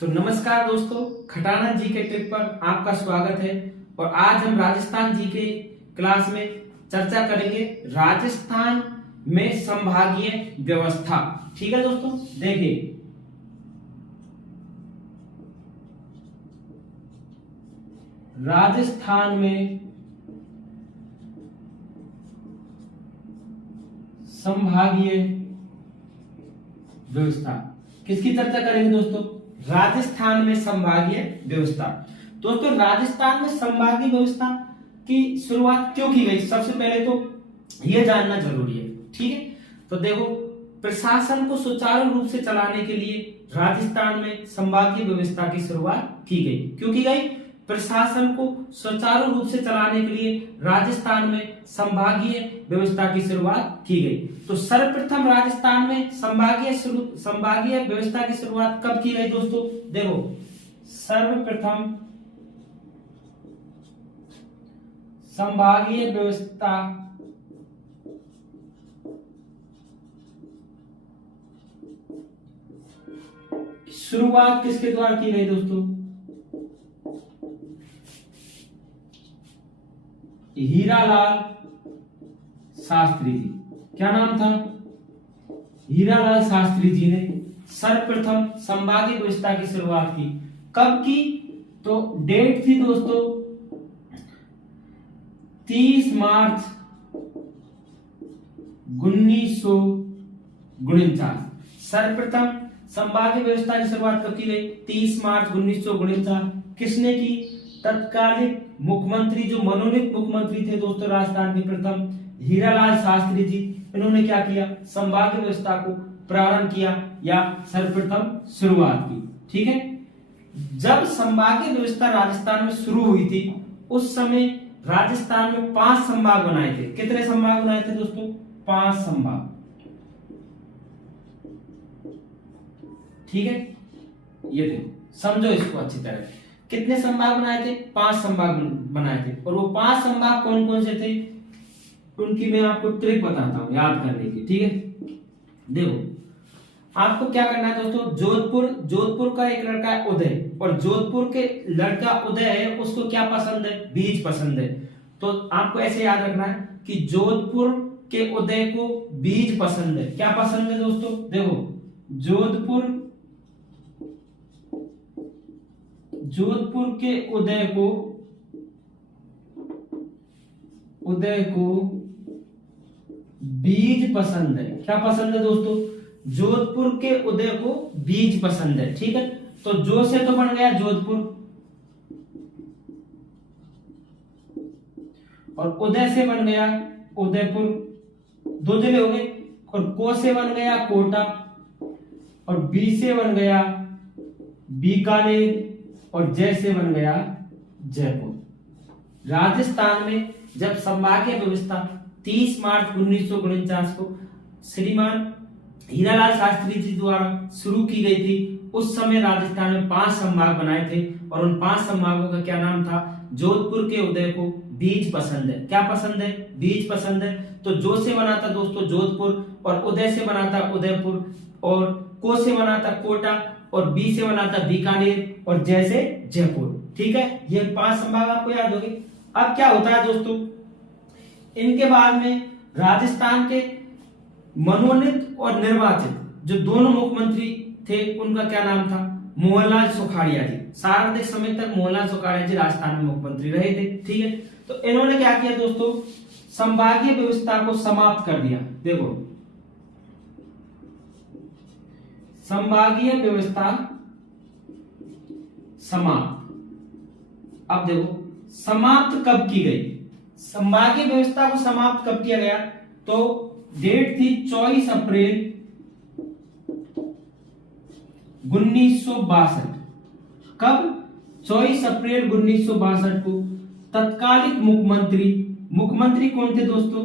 तो नमस्कार दोस्तों, खटाना जी के ट्रिप पर आपका स्वागत है। और आज हम राजस्थान जी के क्लास में चर्चा करेंगे राजस्थान में संभागीय व्यवस्था। ठीक है दोस्तों, देखिए राजस्थान में संभागीय व्यवस्था किसकी चर्चा करेंगे दोस्तों? राजस्थान में संभागीय व्यवस्था। दोस्तों, राजस्थान में संभागीय व्यवस्था की शुरुआत क्यों की गई, सबसे पहले तो यह जानना जरूरी है। ठीक है, तो देखो, प्रशासन को सुचारू रूप से चलाने के लिए राजस्थान में संभागीय व्यवस्था की शुरुआत की गई। क्यों की गई? प्रशासन को सुचारू रूप से चलाने के लिए राजस्थान में संभागीय व्यवस्था की शुरुआत की गई। तो सर्वप्रथम राजस्थान में संभागीय व्यवस्था की शुरुआत कब की गई दोस्तों? देखो, सर्वप्रथम संभागीय व्यवस्था शुरुआत किसके द्वारा की गई दोस्तों? हीरालाल शास्त्री जी। क्या नाम था? हीरालाल शास्त्री जी ने सर्वप्रथम संभागीय व्यवस्था की शुरुआत की। कब की? तो डेट थी दोस्तों 30 मार्च 1949। सर्वप्रथम संभागीय व्यवस्था की शुरुआत कब की गई? 30 मार्च 1949। किसने की? तत्कालीन मुख्यमंत्री, जो मनोनीत मुख्यमंत्री थे दोस्तों राजस्थान के प्रथम, हीरालाल शास्त्री जी। इन्होंने क्या किया? संभागीय व्यवस्था को प्रारंभ किया या सर्वप्रथम शुरुआत की। ठीक है, जब संभागीय व्यवस्था राजस्थान में शुरू हुई थी उस समय राजस्थान में 5 संभाग बनाए थे। कितने संभाग बनाए थे दोस्तों? 5 संभाग। ठीक है, ये देखो, समझो इसको अच्छी तरह। कितने संभाग बनाए थे? 5 संभाग बनाए थे। और वो 5 संभाग कौन कौन से थे उनकी मैं आपको ट्रिक बताता हूं याद करने की। ठीक है, देखो, आपको क्या करना है दोस्तों? जोधपुर का एक लड़का है उदय, और जोधपुर के लड़का उदय है, उसको क्या पसंद है? बीज पसंद है। तो आपको ऐसे याद रखना है कि जोधपुर के उदय को बीज पसंद है। क्या पसंद है दोस्तों? देखो, जोधपुर के उदय को बीज पसंद है। क्या पसंद है दोस्तों? जोधपुर के उदय को बीज पसंद है। ठीक है, तो जो से तो बन गया जोधपुर, और उदय से बन गया उदयपुर, 2 जिले हो गए। और को से बन गया कोटा, और बी से बन गया बीकानेर, और जय से बन गया जयपुर। राजस्थान में जब संभागीय व्यवस्था 30 मार्च 1949 को श्रीमान हीरालाल शास्त्री जी द्वारा शुरू की गई थी, उस समय राजस्थान में 5 संभाग बनाए थे। और उन 5 संभागों का क्या नाम था? जोधपुर के उदय को बीज पसंद है। क्या पसंद है? बीज पसंद है। तो जो से बना था दोस्तों जोधपुर, और उदय से बना था उदयपुर, और को से बना था कोटा, और बी से बना था बीकानेर, और जय से जयपुर। ठीक है, ये 5 संभाग आपको याद होंगे। अब क्या होता है दोस्तों, इनके बाद में राजस्थान के मनोनीत और निर्वाचित जो दोनों मुख्यमंत्री थे, उनका क्या नाम था? मोहनलाल सुखाड़िया जी। सर्वाधिक समय तक मोहनलाल सुखाड़िया जी राजस्थान में मुख्यमंत्री रहे थे। ठीक है, तो इन्होंने क्या किया दोस्तों? संभागीय व्यवस्था को समाप्त कर दिया। देखो, संभागीय व्यवस्था समाप्त। अब देखो, समाप्त कब की गई? संभागीय व्यवस्था को समाप्त कब किया गया? तो डेट थी 24 अप्रैल 1962। कब? 24 अप्रैल 1962 को तत्कालिक मुख्यमंत्री कौन थे दोस्तों?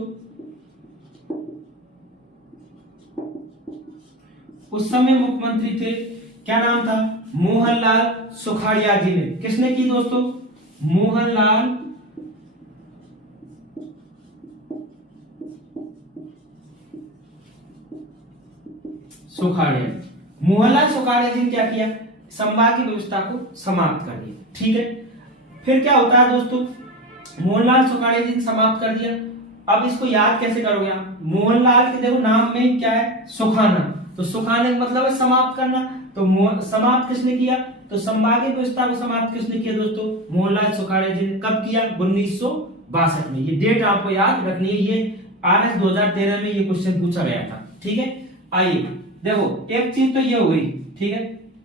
उस समय मुख्यमंत्री थे, क्या नाम था? मोहनलाल सुखाड़िया जी ने। किसने की दोस्तों? मोहनलाल सुखाड़िया। मोहनलाल सुखाड़िया जी ने क्या किया? संभागीय व्यवस्था को समाप्त कर दिया। ठीक है, फिर क्या होता है दोस्तों, मोहनलाल सुखाड़े जी ने समाप्त कर दिया। अब इसको याद कैसे करोगे आप, मोहनलाल के देखो नाम में क्या है, सुखाना, तो सुखाने का मतलब है समाप्त करना। तो समाप्त किसने किया, तो संभागीय व्यवस्था को समाप्त किसने किया दोस्तों, मोहनलाल सुखाड़े जी ने। कब किया, 1962 में। ये डेट आपको याद रखनी है, ये आरएस 2013 में ये क्वेश्चन पूछा गया था। ठीक है, आइए देखो एक चीज तो ये हो गई, ठीक है,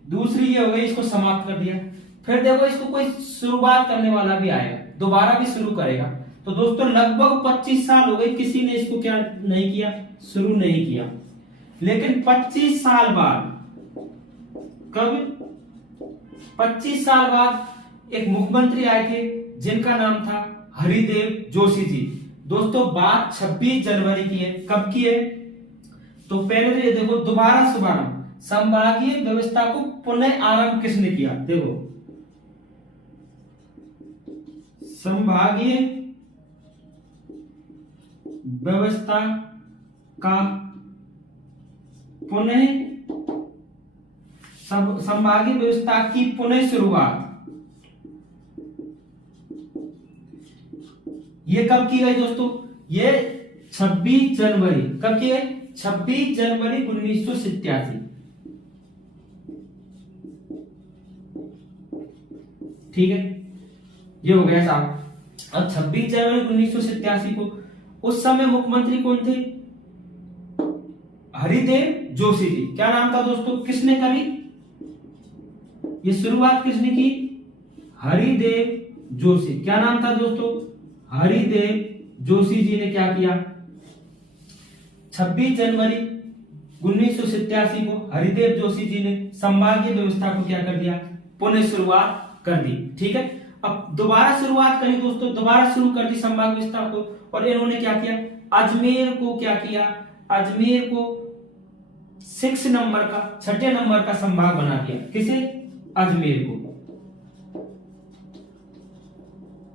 दूसरी ये हो गई, इसको समाप्त कर दिया। फिर देखो इसको कोई शुरुआत करने वाला भी आएगा, दोबारा भी शुरू करेगा। तो दोस्तों लगभग 25 साल हो गए, किसी ने इसको क्या नहीं किया, शुरू नहीं किया। लेकिन 25 साल बाद, कब, 25 साल बाद एक मुख्यमंत्री आए थे जिनका नाम था हरिदेव जोशी जी। दोस्तों बात 26 जनवरी की है। कब की है, तो पहले तो ये देखो, दोबारा शुभारंभ, संभागीय व्यवस्था को पुनः आरंभ किसने किया, देखो संभागीय व्यवस्था का पुनः, संभागीय व्यवस्था की पुनः शुरुआत ये कब की गई दोस्तों, ये 26 जनवरी, कब की गई, 26 जनवरी 1987। ठीक है, ये हो गया साहब। अब 26 जनवरी 1987 को, उस समय मुख्यमंत्री कौन थे, हरिदेव जोशी जी। क्या नाम था दोस्तों, किसने करी ये शुरुआत, किसने की, हरिदेव जोशी। क्या नाम था दोस्तों, हरिदेव जोशी जी ने क्या किया, 26 जनवरी 1987 को हरिदेव जोशी जी ने संभागीय व्यवस्था को क्या कर दिया, पुनः शुरुआत कर दी। ठीक है, अब दोबारा शुरुआत करी दोस्तों, दोबारा शुरू कर दी संभागीय व्यवस्था को। और इन्होंने क्या किया, अजमेर को क्या किया, अजमेर को 6 नंबर का, 6ठे नंबर का संभाग बना दिया। किसे, अजमेर को।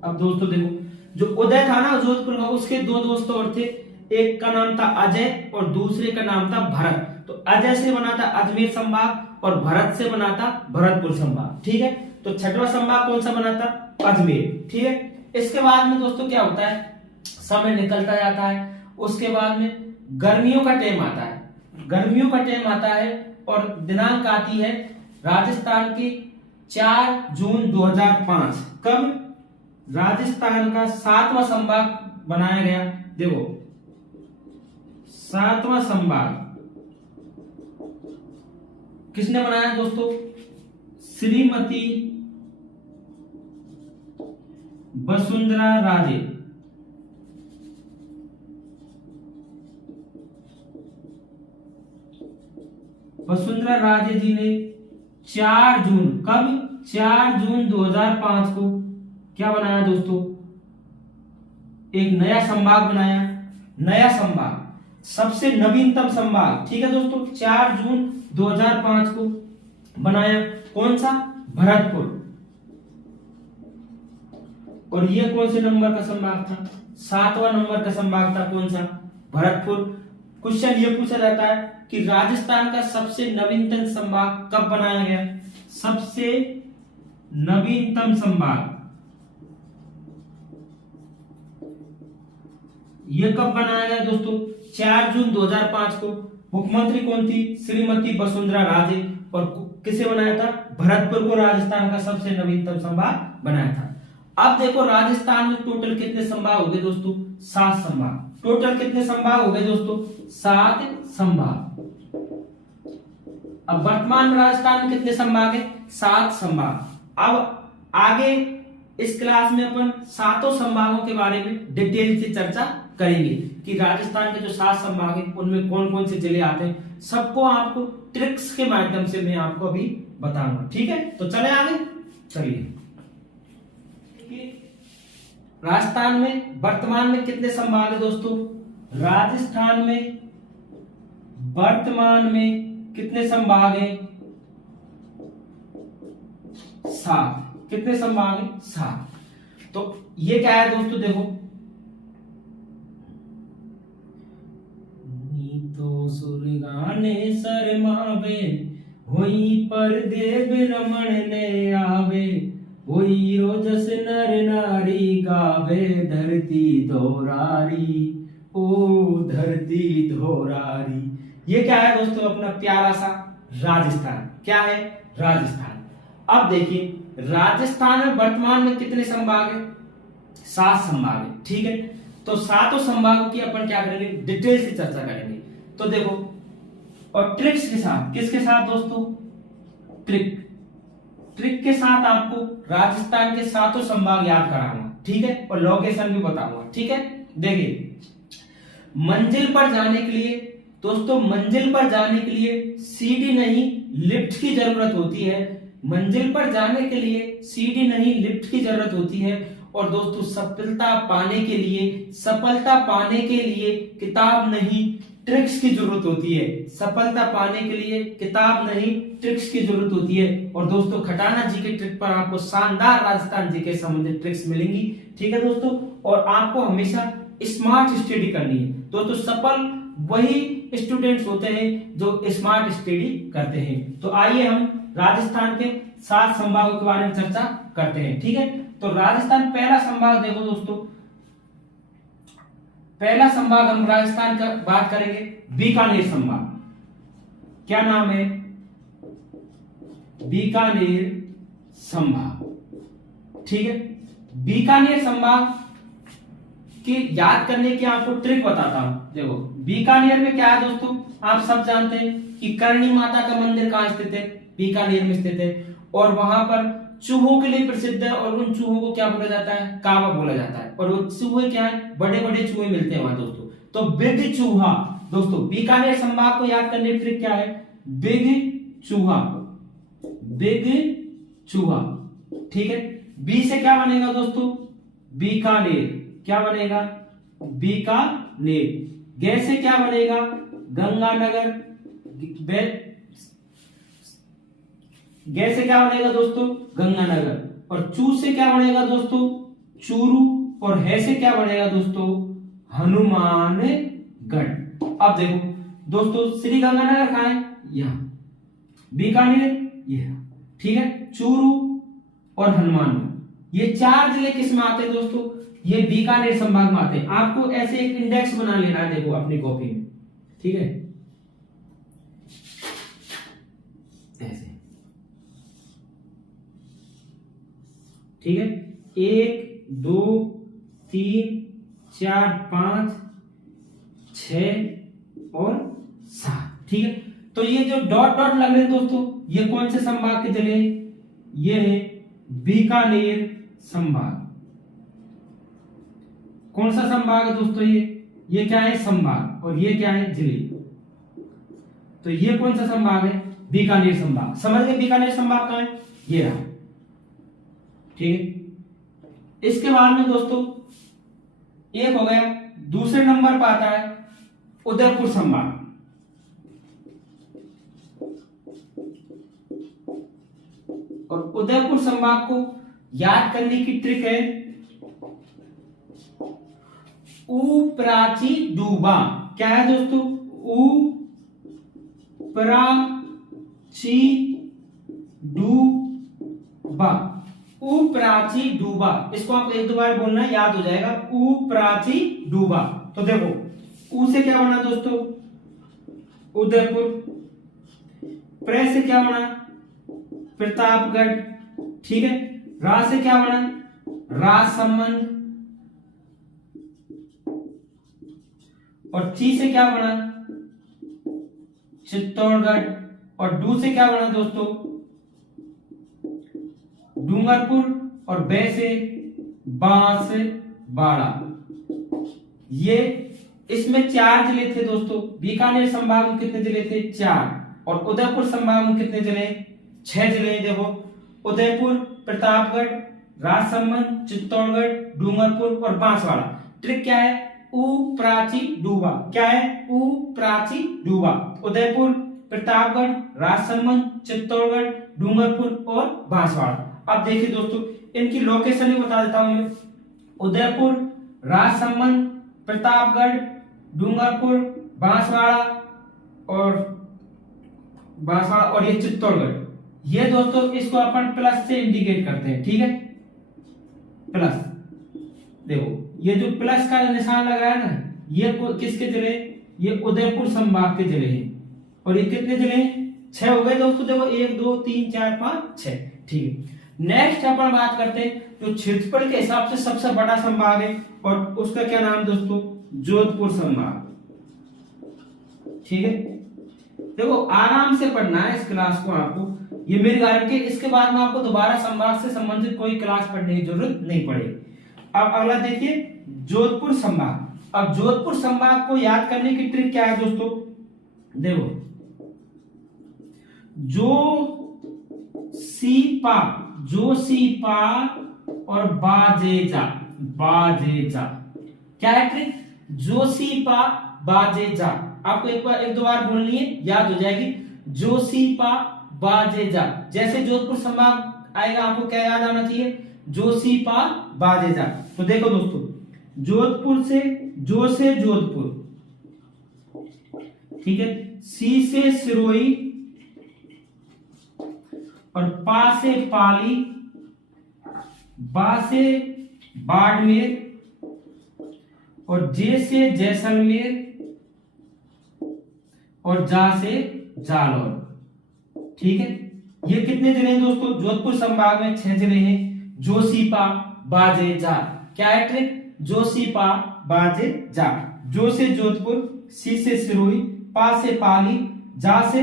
अब दोस्तों देखो, जो उदय था ना जोधपुर का, उसके 2 दोस्त और थे, एक का नाम था अजय और दूसरे का नाम था भरत। तो अजय से बना था अजमेर संभाग और भरत से बना था भरतपुर संभाग। ठीक है, तो 6वां संभाग कौन सा बना था, अजमेर। ठीक है, इसके बाद में दोस्तों क्या होता है, समय निकलता जाता है, उसके बाद में गर्मियों का टाइम आता है, गर्मियों का टाइम आता है और दिनांक आती है राजस्थान की 4 जून 2005। कब, राजस्थान का 7वां संभाग बनाया गया। देखो 7वां संभाग किसने बनाया दोस्तों, श्रीमती वसुंधरा राजे। वसुंधरा राजे जी ने 4 जून, कब, 4 जून 2005 को क्या बनाया दोस्तों, एक नया संभाग बनाया। नया संभाग, सबसे नवीनतम संभाग। ठीक है दोस्तों, 4 जून 2005 को बनाया, कौन सा, भरतपुर। और ये कौन से नंबर का संभाग था, 7वां नंबर का संभाग था, कौन सा, भरतपुर। क्वेश्चन ये पूछा जाता है कि राजस्थान का सबसे नवीनतम संभाग कब बनाया गया, सबसे नवीनतम संभाग ये कब बनाया गया दोस्तों, 4 जून 2005 को। मुख्यमंत्री कौन थी, श्रीमती वसुंधरा राजे। और किसे बनाया था, भरतपुर को राजस्थान का सबसे नवीनतम संभाग बनाया था। अब देखो राजस्थान में टोटल कितने संभाग हो गए दोस्तों, 7 संभाग। टोटल कितने संभाग हो गए दोस्तों, 7 संभाग। अब वर्तमान में राजस्थान में कितने संभाग है, 7 संभाग। अब आगे इस क्लास में अपन 7 संभागों के बारे में डिटेल से चर्चा करेंगे कि राजस्थान के जो 7 संभाग है उनमें कौन कौन से जिले आते हैं। सबको आपको ट्रिक्स के माध्यम से मैं आपको अभी बताऊंगा। ठीक है, तो चले आगे, चलिए। राजस्थान में वर्तमान में कितने संभाग है दोस्तों, राजस्थान में वर्तमान में कितने संभाग है, 7। कितने संभाग है, 7। तो ये क्या है दोस्तों, देखो तो सुरगाने शर्मावे होई पर देव रमण ने आवे, होई रोजस नर नारी गावे, धरती धोरारी ओ धरती धोरारी। ये क्या है दोस्तों? अपना प्यारा सा राजस्थान। क्या है? राजस्थान। अब देखिए राजस्थान में वर्तमान में कितने संभाग है? 7 संभाग है। ठीक है, तो सातों संभागों की अपन क्या करेंगे? डिटेल से चर्चा करेंगे। तो देखो, और ट्रिक्स के साथ, किसके साथ दोस्तों? ट्रिक के साथ आपको राजस्थान के सातों संभाग याद कराऊंगा। ठीक है, और लोकेशन भी बताऊंगा। ठीक है, देखिए मंजिल पर जाने के लिए दोस्तों, मंजिल पर जाने के लिए सीढ़ी नहीं लिफ्ट की जरूरत होती है। मंजिल पर जाने के लिए सीढ़ी नहीं लिफ्ट की जरूरत होती है। और दोस्तों सफलता पाने के लिए किताब नहीं ट्रिक्स की जरूरत होती है। सफलता पाने के लिए किताब नहीं ट्रिक्स की जरूरत होती है। और दोस्तों खटाना जी के ट्रिक पर आपको शानदार राजस्थान जी के संबंधित ट्रिक्स मिलेंगी। ठीक है दोस्तों, और आपको हमेशा स्मार्ट स्टडी करनी है दोस्तों। सफल वही स्टूडेंट्स होते हैं जो स्मार्ट स्टडी करते हैं। तो आइए हम राजस्थान के 7 संभागों के बारे में चर्चा करते हैं। ठीक है, तो राजस्थान पहला संभाग देखो दोस्तों, पहला संभाग हम राजस्थान का बात करेंगे, बीकानेर संभाग। क्या नाम है? बीकानेर संभाग। ठीक है, बीकानेर संभाग की याद करने की आपको ट्रिक बताता हूं। देखो बीकानेर में क्या है दोस्तों, आप सब जानते हैं कि करणी माता का मंदिर कहां स्थित है? बीकानेर में स्थित है। और वहां पर चूहों के लिए प्रसिद्ध है, और उन चूहों को क्या बोला जाता है? कावा बोला जाता है। और वो चूहे क्या है? बड़े बड़े चूहे मिलते हैं वहां दोस्तों। तो बिग चूहा दोस्तों, बीकानेर संभाग को याद करने की ट्रिक क्या है? बिग चूहा, बिग चूहा। ठीक है, बी से क्या बनेगा दोस्तों? बीकानेर। क्या बनेगा? बीकानेर। गे से क्या बनेगा? गंगानगर। गे से क्या बनेगा दोस्तों? गंगानगर। और चू से क्या बनेगा दोस्तों? चूरू। और है से क्या बनेगा दोस्तों? हनुमानगढ़। अब देखो दोस्तों, श्री गंगानगर कहां है? यहां। बीकानेर यह। ठीक है, चूरू और हनुमानगढ़, ये 4 जिले किस में आते हैं दोस्तों? ये बीकानेर संभाग में आते हैं। आपको ऐसे एक इंडेक्स बना लेना है, देखो अपनी कॉपी में। ठीक है, ऐसे। ठीक है, 1 2 3 4 5 6 और 7। ठीक है, तो ये जो डॉट डॉट लग रहे हैं दोस्तों, ये कौन से संभाग के जिले? ये है बीकानेर संभाग। कौन सा संभाग है दोस्तों? ये क्या है? संभाग। और ये क्या है? जिले। तो ये कौन सा संभाग है? बीकानेर संभाग। समझ गए बीकानेर संभाग कहां है? ये रहा। ठीक है, इसके बाद में दोस्तों एक हो गया, दूसरे नंबर पर आता है उदयपुर संभाग। और उदयपुर संभाग को याद करने की ट्रिक है ऊ प्राची डूबा। क्या है दोस्तों? ऊ प्राची डूबा। ऊ प्राची डूबा, इसको आपको 1 2 बार बोलना है, याद हो जाएगा। ऊ प्राची डूबा। तो देखो ऊ से क्या बना दोस्तों? उदयपुर। प्रे से क्या बना? प्रतापगढ़। ठीक है, रा से क्या बना? राजसमंद। और ची से क्या बना? चित्तौड़गढ़। और डू से क्या बना दोस्तों? डूंगरपुर। और बे से बांसवाड़ा। ये इसमें 4 जिले थे दोस्तों। बीकानेर संभाग में कितने जिले थे? 4। और उदयपुर संभाग में कितने जिले? 6 जिले। देखो उदयपुर, प्रतापगढ़, राजसमंद, चित्तौड़गढ़, डूंगरपुर और बांसवाड़ा। ट्रिक क्या है? ऊ प्राची डूबा। क्या है? ऊ प्राची डूबा। उदयपुर, प्रतापगढ़, राजसमंद, चित्तौड़गढ़, डूंगरपुर और बांसवाड़ा। अब देखिए दोस्तों, इनकी लोकेशन भी बता देता हूं मैं। उदयपुर, राजसमंद, प्रतापगढ़, डूंगरपुर, बांसवाड़ा और बांसवाड़ा और ये चित्तौड़गढ़। ये दोस्तों इसको अपन प्लस से इंडिकेट करते हैं, ठीक है, प्लस। देखो ये जो प्लस का निशान लगाया ना, ये किसके जिले, ये उदयपुर संभाग के जिले हैं। और ये कितने जिले हैं, 6 हो गए दोस्तों। देखो 1 2 3 4 5 6, ठीक है। नेक्स्ट अपन बात करते हैं जो क्षेत्रफल के हिसाब से सबसे बड़ा संभाग है, और उसका क्या नाम दोस्तों, जोधपुर संभाग, ठीक है। देखो आराम से पढ़ना है इस क्लास को आपको, ये मेरी गारंटी। इसके बाद में आपको दोबारा संभाग से संबंधित कोई क्लास पढ़ने की जरूरत नहीं पड़ेगी। अब अगला देखिए जोधपुर संभाग। अब जोधपुर संभाग को याद करने की ट्रिक क्या है दोस्तों, देखो जो सीपा और बाजेजा, बाजेजा क्या है ट्रिक, जो सीपा बाजेजा। आपको एक दो बार बोलनी है, याद हो जाएगी। जो सीपा बाजेजा, जैसे जोधपुर संभाग आएगा आपको क्या याद आना चाहिए, जो सीपा बाजेजा। तो देखो दोस्तों, जोधपुर से जोधपुर, ठीक है, सी से सिरोही और पा से पाली, बा से बाड़मेर और जे से जैसलमेर और जा से जालौर, ठीक है। ये कितने जिले हैं दोस्तों, जोधपुर संभाग में 6 जिले हैं। जोशीपा बाजेजा, क्या है ट्रिक, जोशीपा बाजेजा। जो से जोधपुर, सी से सिरोही, पा से पाली, जा से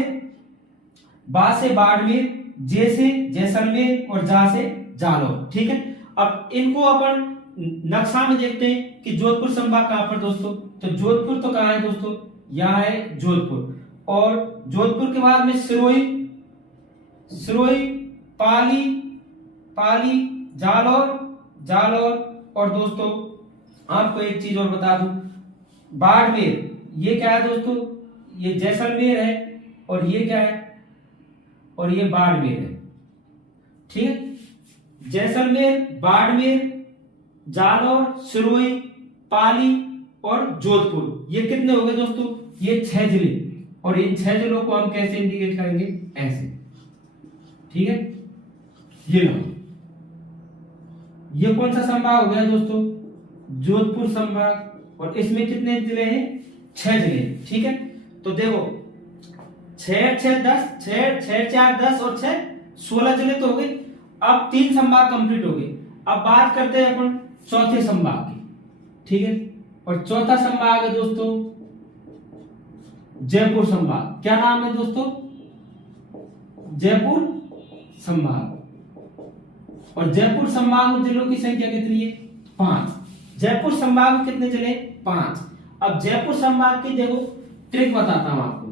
बा से बाड़मेर, जे से जैसलमेर और जा से जालौर, ठीक है। अब इनको अपन नक्शा में देखते हैं कि जोधपुर संभाग कहां पर दोस्तों, तो जोधपुर तो कहां है दोस्तों, यहां है जोधपुर। और जोधपुर के बाद में सिरोही, पाली, जालौर और दोस्तों आपको एक चीज और बता दूं, बाड़मेर, ये क्या है दोस्तों, ये जैसलमेर है और ये क्या है, और ये बाड़मेर है, ठीक है। जैसलमेर, बाड़मेर, जालौर, सिरोही, पाली और जोधपुर, ये कितने हो गए दोस्तों, ये 6 जिले। और इन 6 जिलों को हम कैसे इंडिकेट करेंगे, ऐसे, ठीक है। ये लो, ये कौन सा संभाग हो गया दोस्तों, जोधपुर संभाग। और इसमें कितने जिले हैं, 6 जिले, ठीक है। तो देखो 6 6 10, 6 6 4 10 और 6 16 जिले तो हो गए। अब 3 संभाग कंप्लीट हो गए। अब बात करते हैं अपन चौथे संभाग की, ठीक है। और चौथा संभाग है दोस्तों जयपुर संभाग। क्या नाम है दोस्तों, जयपुर संभाग। और जयपुर संभाग में जिलों की संख्या कितनी है, 5। जयपुर संभाग में कितने जिले, 5। अब जयपुर संभाग की देखो ट्रिक बताता हूं आपको।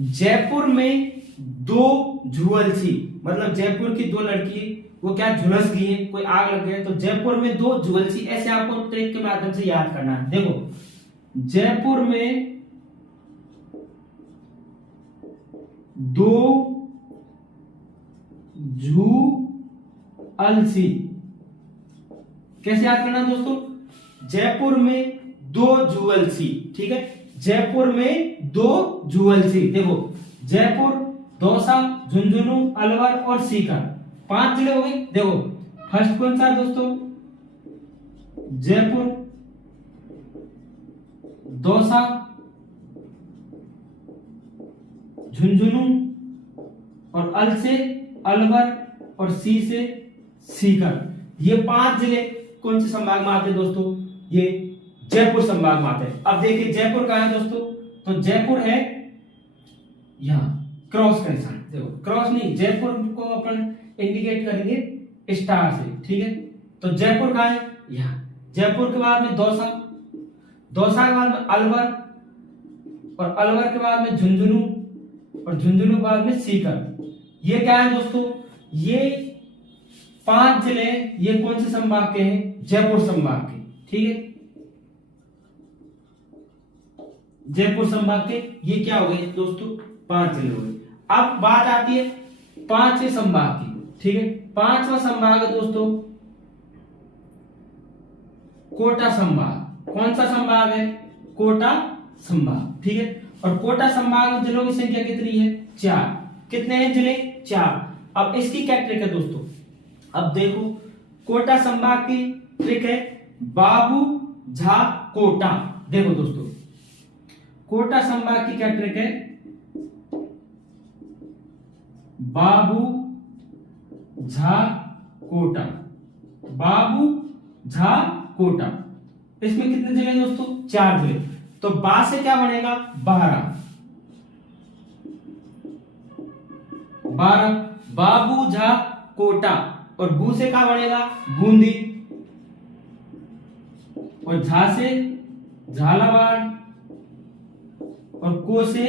जयपुर में 2 झुलसी, मतलब जयपुर की 2 लड़की वो क्या झुलस गई है, कोई आग लग गया, तो जयपुर में 2 झुलसी, ऐसे आपको ट्रिक के माध्यम से याद करना है। देखो जयपुर में 2 झुलसी, कैसे याद करना दोस्तों, जयपुर में 2 झुलसी, ठीक है। जयपुर में 2 झुलसी। देखो जयपुर, दौसा, झुंझुनू, अलवर और सीकर, 5 जिले हो गए। देखो फर्स्ट कौन सा है दोस्तों, जयपुर, दौसा, झुंझुनू और अल से अलवर और सी से सीकर। ये 5 जिले कौन से संभाग में आते हैं दोस्तों, ये जयपुर संभाग में आते हैं। अब देखिए जयपुर कहां है दोस्तों, तो जयपुर है यहां, क्रॉस का निशान, देखो क्रॉस नहीं, जयपुर को अपन इंडिकेट करेंगे स्टार से, ठीक है। तो जयपुर कहां है, यहां। जयपुर के बाद में दौसा, दौसा के बाद में अलवर और अलवर के बाद में झुंझुनू और झुंझुनू के बाद में सीकर। ये क्या है दोस्तों, ये 5 जिले ये कौन से संभाग के हैं, जयपुर संभाग के, ठीक है। जयपुर संभाग के ये क्या हो गए दोस्तों, 5 जिले हो गए। अब बात आती है 5वें संभाग की, ठीक है। 5वां संभाग है दोस्तों कोटा संभाग। कौन सा संभाग है, कोटा संभाग, ठीक है। और कोटा संभाग में जिलों की संख्या कितनी है? 4। कितने हैं जिले? 4। अब इसकी क्या ट्रिक है दोस्तों? अब देखो, कोटा संभाग की ट्रिक है बाबू झा कोटा। देखो दोस्तों, कोटा संभाग की क्या ट्रिक है? बाबू झा कोटा, बाबू झा कोटा। इसमें कितने जिले दोस्तों? 4 जिले। तो बा से क्या बनेगा? 12, 12 बाबू झा कोटा। और बू से क्या बनेगा? बूंदी। और झा से झालावाड़। और को से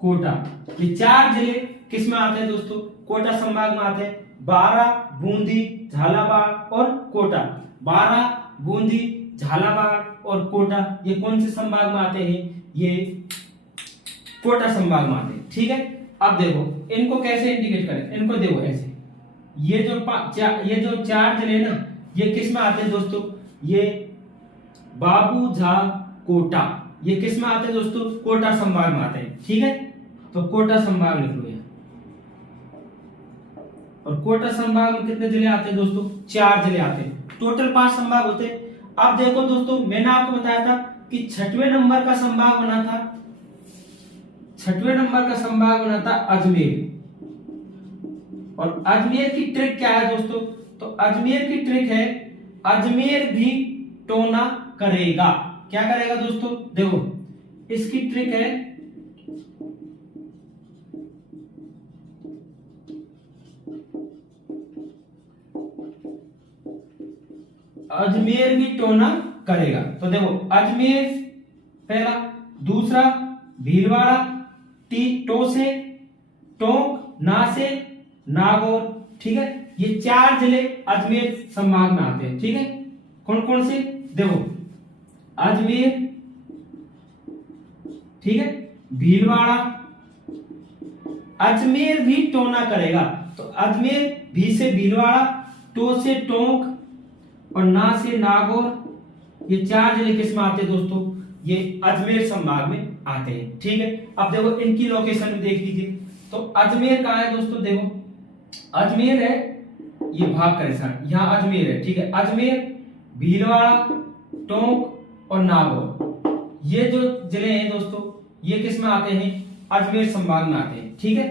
कोटा। ये 4 जिले किस में आते हैं दोस्तों? कोटा संभाग में आते हैं। 12 बूंदी, झालावाड़ और कोटा। 12 बूंदी, झालावाड़ और कोटा, ये कौन से संभाग में आते हैं? ये कोटा संभाग में आते हैं, ठीक है। अब देखो इनको कैसे इंडिकेट करें? इनको देखो ऐसे, ये जो 4 जिले ना, ये किस में आते हैं दोस्तों? ये बाबू झा कोटा, ये किस में आते हैं दोस्तों? कोटा संभाग में आते हैं, ठीक है। तो कोटा संभाग लिख लो यहाँ। और कोटा संभाग में कितने जिले आते हैं दोस्तों? 4 जिले आते हैं। टोटल 5 संभाग होते हैं। अब देखो दोस्तों, मैंने आपको बताया था कि 6वें नंबर का संभाग बना था, 6वें नंबर का संभाग बना था अजमेर। और अजमेर की ट्रिक क्या है दोस्तों? तो अजमेर की ट्रिक है अजमेर भी टोना करेगा। क्या करेगा दोस्तों? देखो इसकी ट्रिक है अजमेर भी टोना करेगा। तो देखो अजमेर पहला, दूसरा भीलवाड़ा, टो से टोंक, ना से नागौर, ठीक है। ये 4 जिले अजमेर संभाग में आते हैं, ठीक है। कौन कौन से? देखो अजमेर, ठीक है, भीलवाड़ा। अजमेर भी टोना करेगा, तो अजमेर, भी से भीलवाड़ा, टो से टोंक और ना से नागौर, ये 4 जिले किस में आते हैं दोस्तों? ये अजमेर संभाग में आते हैं, ठीक है। अब देखो इनकी लोकेशन भी देख लीजिए। तो अजमेर कहाँ है दोस्तों? देखो अजमेर है, ये भाग करे सर, यहाँ अजमेर है, ठीक है। अजमेर, भीलवाड़ा, टोंक और नागौर, ये जो जिले हैं दोस्तों, ये किस में आते हैं? अजमेर संभाग में आते हैं, ठीक है,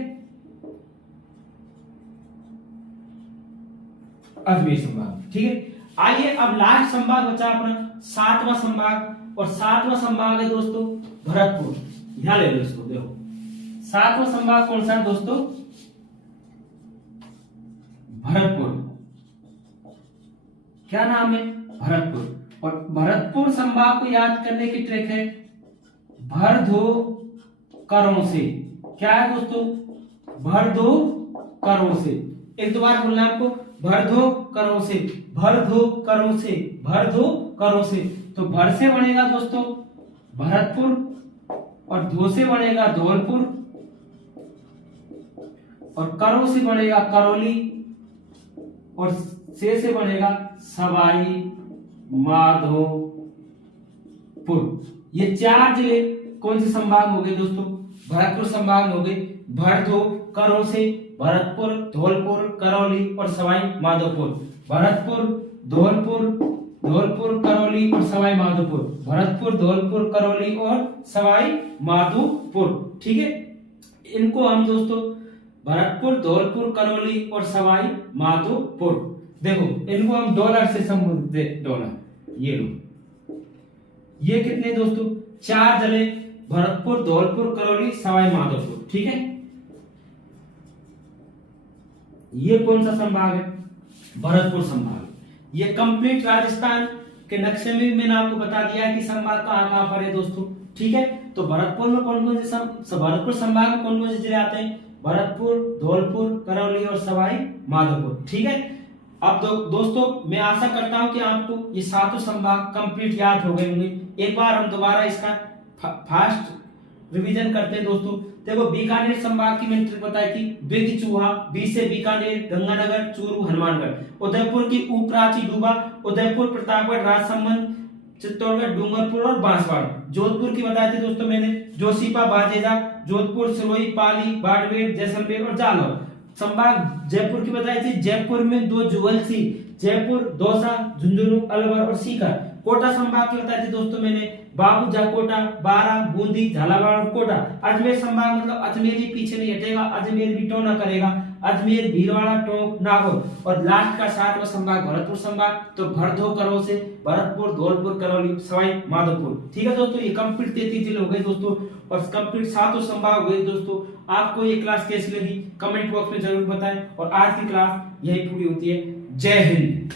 अजमेर संभाग, ठीक है। आइए अब लास्ट संभाग बचा अपना 7वां संभाग। और 7वां संभाग है दोस्तों भरतपुर। ध्यान ले लो इसको। देखो 7वां संभाग कौन सा है दोस्तों? भरतपुर। क्या नाम है? भरतपुर। और भरतपुर संभाग को याद करने की ट्रिक है भर दो करों से। क्या है दोस्तों? भर दो करों से। एक दो बार बोलना आपको, भर दो करों से, भर दो करों से, भर दो करों से। तो भर से बनेगा दोस्तों भरतपुर, और धो से बनेगा धौलपुर, और करों से बनेगा करौली, और से बनेगा सवाई माधोपुर। ये 4 जिले कौन से संभाग हो गए दोस्तों? भरतपुर संभाग में हो गए। भर दो करों से भरतपुर, धौलपुर, करौली और सवाई माधोपुर। भरतपुर, धौलपुर, धौलपुर, करौली और सवाई माधोपुर। भरतपुर, धौलपुर, करौली और सवाई माधोपुर, ठीक है। इनको हम दोस्तों भरतपुर, धौलपुर, करौली और सवाई माधोपुर, देखो इनको हम डॉलर से संबोधित, डॉलर। ये लो, ये कितने दोस्तों? 4 जिले भरतपुर, धौलपुर, करौली, सवाई माधोपुर, ठीक है। ये कौन सा संभाग है? भरतपुर संभाग। ये कंप्लीट राजस्थान के नक्शे में भी मैंने आपको बता दिया है कि संभाग कहाँ कहाँ पर है दोस्तों, ठीक है। तो भरतपुर में कौन कौन से भरतपुर संभाग में कौन कौन से जिले आते हैं? भरतपुर, धौलपुर, करौली और सवाई माधोपुर, ठीक है। अब दोस्तों मैं आशा करता हूं कि आपको ये 7 संभाग कंप्लीट याद हो गए होंगे। एक बार हम दोबारा इसका फास्ट रिवीजन करते हैं दोस्तों। देखो बीकानेर संभाग की मैंने ट्रिक बताई थी, बी की चूहा, बी से बीकानेर, गंगानगर, चूरू, हनुमानगढ़। उदयपुर की उपराची डूबा, उदयपुर, प्रतापगढ़, राजसमंद, चित्तौड़गढ़, डूंगरपुर और बांसवाड़ा। जोधपुर की बताई थी दोस्तों मैंने, जोशीपा, बाजेजा, जोधपुर, सिरोही, पाली, बाड़मेर, जैसलमेर और जालौर। संभाग जयपुर की बताई थी, जयपुर में 2 जुगल सी, जयपुर, दौसा, झुंझुनू, अलवर और सीकर। कोटा संभाग की बताई थी दोस्तों मैंने, बाबूजा, कोटा, बारा, बूंदी, झालावाड़ और कोटा। अजमेर संभाग मतलब अजमेर ही पीछे नहीं हटेगा, अजमेर भी टोना करेगा, अजमेर, भीलवाड़ा, टोंक, नागौर। और लास्ट का 7वां संभाग भरतपुर संभाग, तो भरदो करो से भरतपुर, धौलपुर, करौली, सवाई माधोपुर। ठीक है दोस्तों, ये कंप्लीट 33 जिले हो गए दोस्तों, और कंप्लीट 7 संभाग हो गए दोस्तों। आपको ये क्लास कैसी लगी कमेंट बॉक्स में जरूर बताएं, और आज की क्लास यही पूरी होती है। जय हिंद।